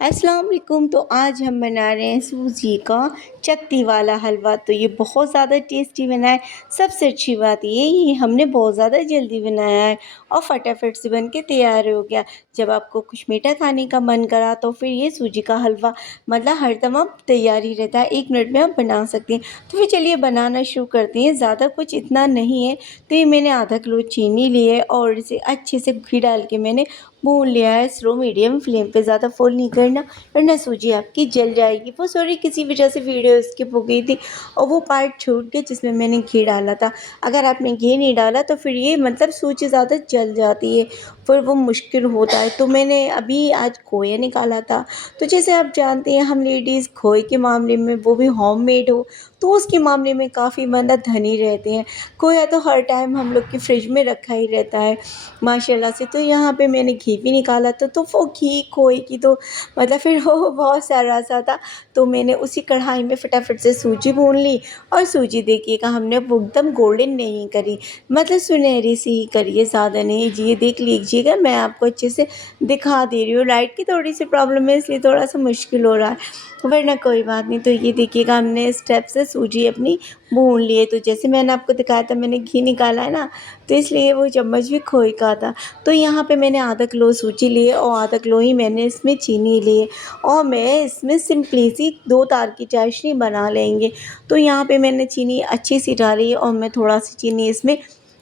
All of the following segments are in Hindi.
अस्सलाम वालेकुम। तो आज हम बना रहे हैं सूजी का चक्की वाला हलवा। तो ये बहुत ज़्यादा टेस्टी बना है। सबसे अच्छी बात ये हमने बहुत ज़्यादा जल्दी बनाया है और फटाफट से बन के तैयार हो गया। जब आपको कुछ मीठा खाने का मन करा तो फिर ये सूजी का हलवा मतलब हर दम तैयार ही रहता है, 1 मिनट में आप बना सकते हैं। तो फिर चलिए बनाना शुरू करते हैं। ज़्यादा कुछ इतना नहीं है। तो ये मैंने आधा किलो चीनी ली है और इसे अच्छे से घी डाल के मैंने भून लिया है स्लो मीडियम फ्लेम पे। ज़्यादा फुल नहीं करना वरना सूजी आपकी जल जाएगी। वो सॉरी किसी वजह से वीडियो स्किप हो गई थी और वो पार्ट छूट गया जिसमें मैंने घी डाला था। अगर आपने घी नहीं डाला तो फिर ये मतलब सूजी ज़्यादा जल जाती है, फिर वो मुश्किल होता है। तो मैंने अभी आज खोया निकाला था। तो जैसे आप जानते हैं हम लेडीज़ खोए के मामले में, वो भी होममेड हो, तो उसके मामले में काफ़ी मतलब धनी रहते हैं। खोया तो हर टाइम हम लोग के फ्रिज में रखा ही रहता है माशाल्लाह से। तो यहाँ पे मैंने घी भी निकाला था, तो वो घी खोए की तो मतलब फिर वो बहुत सारा सा था। तो मैंने उसी कढ़ाई में फटाफट से सूजी भून ली। और सूजी देखिएगा हमने वो एकदम गोल्डन नहीं करी, मतलब सुनहरी सी ही करी है, ज़्यादा नहीं। जी ये देख लीजिएगा, मैं आपको अच्छे से दिखा दे रही हूँ। लाइट की थोड़ी सी प्रॉब्लम है इसलिए थोड़ा सा मुश्किल हो रहा है, वरना कोई बात नहीं। तो ये देखिएगा हमने इस स्टेप से सूजी अपनी भून लिए। तो जैसे मैंने आपको दिखाया था मैंने घी निकाला है ना, तो इसलिए वो चम्मच भी खोए का था। तो यहाँ पे मैंने आधा किलो सूजी ली है और आधा किलो ही मैंने इसमें चीनी ली है। और मैं इसमें सिंपली सी 2 तार की चाशनी बना लेंगे। तो यहाँ पे मैंने चीनी अच्छी सी डाली है और मैं थोड़ा सी चीनी इसमें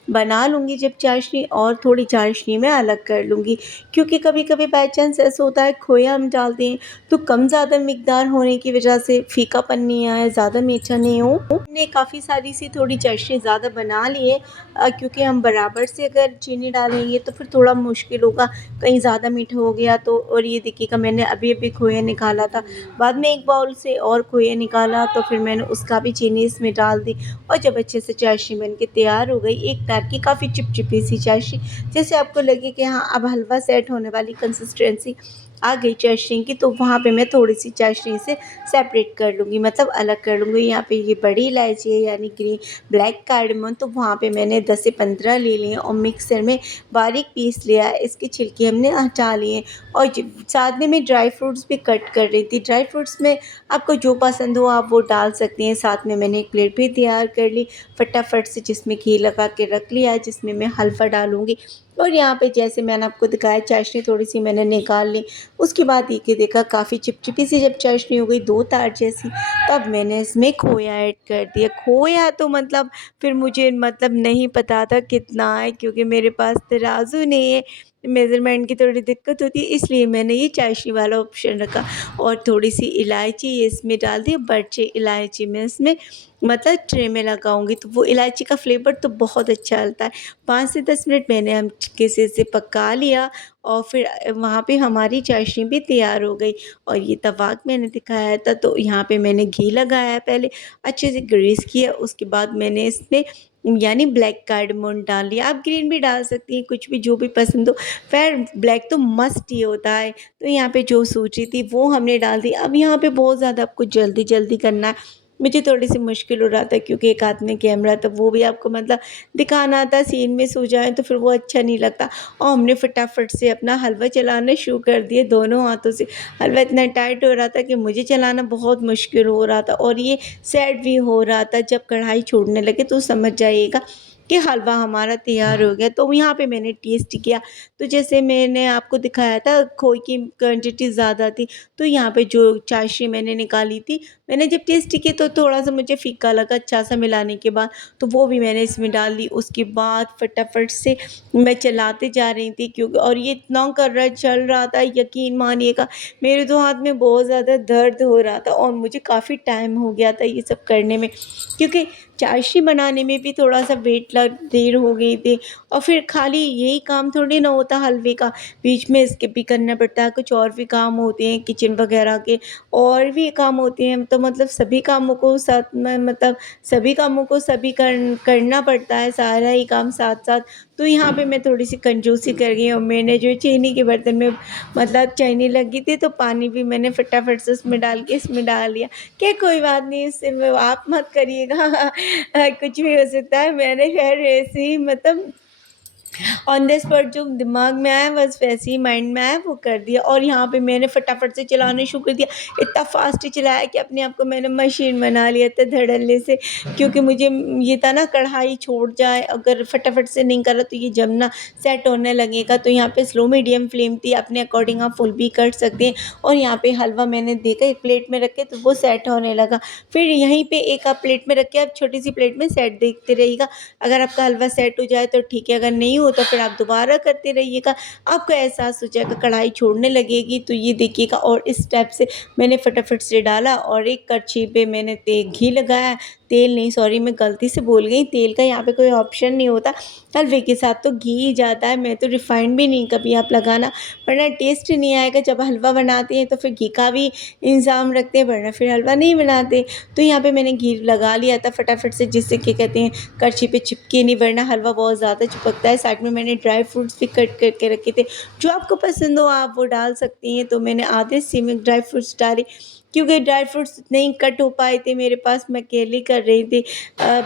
बना लूँगी जब चाशनी, और थोड़ी चाशनी मैं अलग कर लूँगी। क्योंकि कभी कभी बाई चांस ऐसा होता है खोया हम डालते हैं तो कम ज़्यादा मिकदार होने की वजह से फीकापन नहीं आए, ज़्यादा मीठा नहीं हो। हमने काफ़ी सारी सी थोड़ी चाशनी ज़्यादा बना ली है, क्योंकि हम बराबर से अगर चीनी डालेंगे तो फिर थोड़ा मुश्किल होगा, कहीं ज़्यादा मीठा हो गया तो। और ये देखिएगा मैंने अभी अभी खोया निकाला था, बाद में एक बाउल से और खोया निकाला तो फिर मैंने उसका भी चीनी इसमें डाल दी। और जब अच्छे से चाशनी बन के तैयार हो गई, एक तार की काफ़ी चिपचिपी सी चाशनी, जैसे आपको लगे कि हाँ अब हलवा सेट होने वाली कंसिस्टेंसी आ गई चाशनी की, तो वहाँ पे मैं थोड़ी सी चाशनी से सेपरेट कर लूँगी, मतलब अलग कर लूँगी। यहाँ पे ये बड़ी इलायची है यानी ग्रीन ब्लैक कार्डमम, तो वहाँ पे मैंने 10 से 15 ले लिए और मिक्सर में बारीक पीस लिया है। इसकी छिलके हमने हटा लिए और साथ में मैं ड्राई फ्रूट्स भी कट कर रही थी। ड्राई फ्रूट्स में आपको जो पसंद हो आप वो डाल सकती हैं। साथ में मैंने एक प्लेट भी तैयार कर ली फटाफट से, जिसमें घी लगा के रख लिया, जिसमें मैं हलवा डालूँगी। और यहाँ पे जैसे मैंने आपको दिखाया चाशनी थोड़ी सी मैंने निकाल ली। उसके बाद ये कि देखा काफ़ी चिपचिपी सी जब चाशनी हो गई 2 तार जैसी, तब मैंने इसमें खोया ऐड कर दिया। खोया तो मतलब फिर मुझे मतलब नहीं पता था कितना है, क्योंकि मेरे पास तराजू नहीं है, मेज़रमेंट की थोड़ी दिक्कत होती है, इसलिए मैंने ये चाशनी वाला ऑप्शन रखा। और थोड़ी सी इलायची इसमें डाल दी, बड़ी इलायची मैं इसमें मतलब ट्रे में लगाऊंगी, तो वो इलायची का फ्लेवर तो बहुत अच्छा आता है। 5 से 10 मिनट मैंने हम किसी से पका लिया और फिर वहाँ पे हमारी चाशनी भी तैयार हो गई। और ये तवाक मैंने दिखाया था, तो यहाँ पे मैंने घी लगाया, पहले अच्छे से ग्रीस किया, उसके बाद मैंने इसमें यानी ब्लैक कार्डमम डाल लिया। आप ग्रीन भी डाल सकती हैं, कुछ भी जो भी पसंद हो, खैर ब्लैक तो मस्ट ही होता है। तो यहाँ पे जो सूजी थी वो हमने डाल दी। अब यहाँ पे बहुत ज़्यादा आपको जल्दी जल्दी करना है, मुझे थोड़ी सी मुश्किल हो रहा था क्योंकि एक हाथ में कैमरा था, वो भी आपको मतलब दिखाना था, सीन में सो जाए तो फिर वो अच्छा नहीं लगता। और हमने फटाफट से अपना हलवा चलाना शुरू कर दिए दोनों हाथों से। हलवा इतना टाइट हो रहा था कि मुझे चलाना बहुत मुश्किल हो रहा था और ये सेट भी हो रहा था। जब कढ़ाई छोड़ने लगे तो समझ जाइएगा कि हलवा हमारा तैयार हो गया। तो यहाँ पे मैंने टेस्ट किया, तो जैसे मैंने आपको दिखाया था खोए की क्वांटिटी ज़्यादा थी, तो यहाँ पे जो चाशनी मैंने निकाली थी, मैंने जब टेस्ट किया तो थोड़ा-सा मुझे फीका लगा अच्छा-सा मिलाने के बाद, तो वो भी मैंने इसमें डाल दी। उसके बाद फटाफट से मैं चलाते जा रही थी, क्योंकि और ये इतना कर रहा चल रहा था, यकीन मानिएगा मेरे तो हाथ में बहुत ज़्यादा दर्द हो रहा था और मुझे काफ़ी टाइम हो गया था ये सब करने में, क्योंकि चाशनी बनाने में भी थोड़ा-सा वेट लग देर हो गई थी। और फिर खाली यही काम थोड़ी ना होता हलवे का, बीच में स्किप भी करना पड़ता है, कुछ और भी काम होते हैं किचन वगैरह के, और भी काम होते हैं। तो मतलब सभी कामों को साथ में मतलब सभी कामों को सभी करना पड़ता है, सारा ही काम साथ-साथ। तो यहाँ पे मैं थोड़ी-सी कंजूसी कर गई और मैंने जो चीनी के बर्तन में मतलब चीनी लगी थी तो पानी भी मैंने फटाफट से उसमें डाल के इसमें डाल दिया। क्या कोई बात नहीं, इससे आप मत करिएगा कुछ भी हो सकता है। मैंने खैर ऐसे ही मतलब ऑन द स्पॉट जो दिमाग में आया बस वैसे ही माइंड में आया वो कर दिया, और यहाँ पे मैंने फटाफट से चलाना शुरू कर दिया। इतना फास्ट चलाया कि अपने आप को मैंने मशीन बना लिया था धड़ल्ले से, क्योंकि मुझे ये था ना कढ़ाई छोड़ जाए, अगर फटाफट से नहीं करा तो ये जब ना सेट होने लगेगा। तो यहाँ पे स्लो मीडियम फ्लेम थी, अपने अकॉर्डिंग आप फुल भी कर सकते हैं। और यहाँ पे हलवा मैंने देखा एक प्लेट में रख के तो वो सेट होने लगा। फिर यहीं पे एक आप प्लेट में रख के आप छोटी सी प्लेट में सेट देखते रहिएगा। अगर आपका हलवा सेट हो जाए तो ठीक है, अगर नहीं हो तो फिर आप दोबारा करते रहिएगा। आपको एहसास हो जाएगा, कढ़ाई छोड़ने लगेगी तो ये देखिएगा। और इस स्टेप से मैंने फटाफट से डाला और एक कड़छी पे मैंने घी लगाया, तेल नहीं, सॉरी मैं गलती से बोल गई, तेल का यहाँ पे कोई ऑप्शन नहीं होता, हलवे के साथ तो घी ही जाता है। मैं तो रिफाइंड भी नहीं कभी आप लगाना, वरना टेस्ट नहीं आएगा। जब हलवा बनाते हैं तो फिर घी का भी इंतज़ाम रखते हैं, वरना फिर हलवा नहीं बनाते। तो यहाँ पे मैंने घी लगा लिया था फटाफट से, जिससे क्या कहते हैं कड़छी पे चिपके नहीं, वरना हलवा बहुत ज़्यादा चिपकता है। साइड में मैंने ड्राई फ्रूट्स भी कट करके रखे थे, जो आपको पसंद हो आप वो डाल सकती हैं। तो मैंने आधे से में ड्राई फ्रूट्स डाले, क्योंकि ड्राई फ्रूट्स नहीं कट हो पाए थे मेरे पास, मैं अकेली कर रही थी।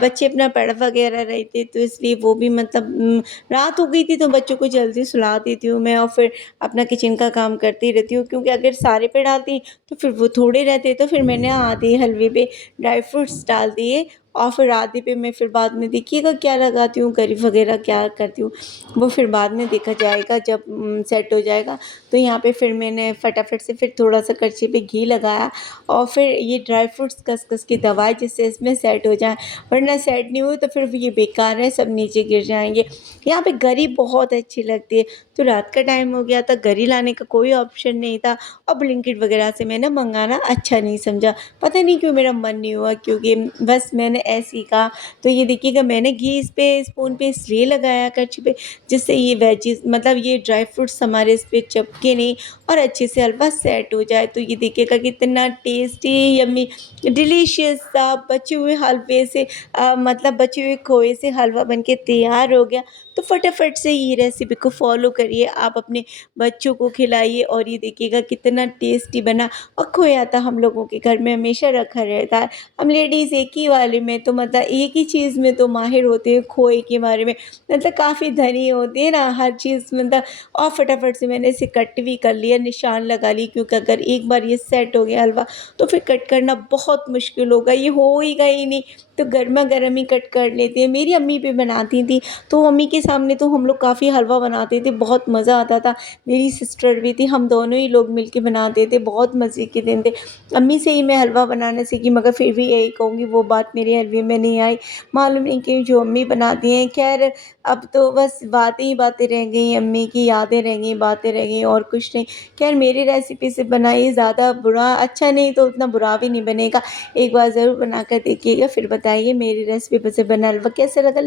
बच्चे अपना पढ़ वगैरह रहे थे, तो इसलिए वो भी मतलब रात हो गई थी तो बच्चों को जल्दी सुला देती हूँ मैं, और फिर अपना किचन का काम करती रहती हूँ। क्योंकि अगर सारे पे डालती तो फिर वो थोड़े रहते, तो फिर मैंने आधे हलवे पे ड्राई फ्रूट्स डाल दिए, और फिर आधे पे मैं फिर बाद में देखिएगा क्या लगाती हूँ, करी वगैरह क्या करती हूँ, वो फिर बाद में देखा जाएगा जब सेट हो जाएगा। तो यहाँ पे फिर मैंने फटाफट से फिर थोड़ा सा कड़छी पे घी लगाया, और फिर ये ड्राई फ्रूट्स कस-कस के दबाए जिससे इसमें सेट हो जाए, वरना सेट नहीं हुए तो फिर ये बेकार है, सब नीचे गिर जाएँगे। यहाँ पे गरी बहुत अच्छी लगती है, तो रात का टाइम हो गया था, गरी लाने का कोई ऑप्शन नहीं था, और ब्लिंकिट वगैरह से मैंने मंगाना अच्छा नहीं समझा। पता नहीं क्यों मेरा मन नहीं हुआ, क्योंकि बस मैंने ऐसे ही कहा। तो ये देखिएगा मैंने घी इस पे स्पून पे इसलिए लगाया कड़छी पे, जिससे ये वेजिज़ मतलब ये ड्राई फ्रूट्स हमारे इस पे चिपके नहीं, और अच्छे से हलवा सेट हो जाए। तो ये देखिएगा कितना टेस्टी यम्मी डिलीशियस सा बचे हुए हलवे से मतलब बचे हुए खोए से हलवा बनके तैयार हो गया। तो फटाफट से ये रेसिपी को फॉलो करिए, आप अपने बच्चों को खिलाइए, और ये देखिएगा कितना टेस्टी बना। और खोया तो हम लोगों के घर में हमेशा रखा रहता है। हम लेडीज़ एक ही वाले में तो मतलब एक ही चीज़ में तो माहिर होते हैं, खोए के बारे में मतलब काफ़ी धनी होती है ना हर चीज़ मतलब। और फटाफट से मैंने इसे कट भी कर लिया, निशान लगा ली, क्योंकि अगर एक बार ये सेट हो गया हलवा तो फिर कट करना बहुत मुश्किल होगा, ये हो ही गया ही नहीं। तो गर्मा गर्म ही कट कर लेते हैं, मेरी अम्मी भी बनाती थी, तो अम्मी के सामने तो हम लोग काफ़ी हलवा बनाते थे, बहुत मज़ा आता था। मेरी सिस्टर भी थी, हम दोनों ही लोग मिल के बनाते थे, बहुत मज़े के दिन थे। अम्मी से ही मैं हलवा बनाना सीखी, मगर फिर भी यही कहूँगी वो बात मेरे हलवे में नहीं आई। मालूम नहीं क्यों, जो अम्मी बनाती हैं। खैर अब तो बस बातें ही बातें रह गई, अम्मी की यादें रह गई, बातें रह गई, और कुछ नहीं। खैर मेरी रेसिपी से बनाइए, ज़्यादा बुरा अच्छा नहीं तो उतना बुरा भी नहीं बनेगा। एक बार ज़रूर बना कर देखिएगा, फिर बताइए मेरी रेसिपी से बना हलवा कैसा लगा।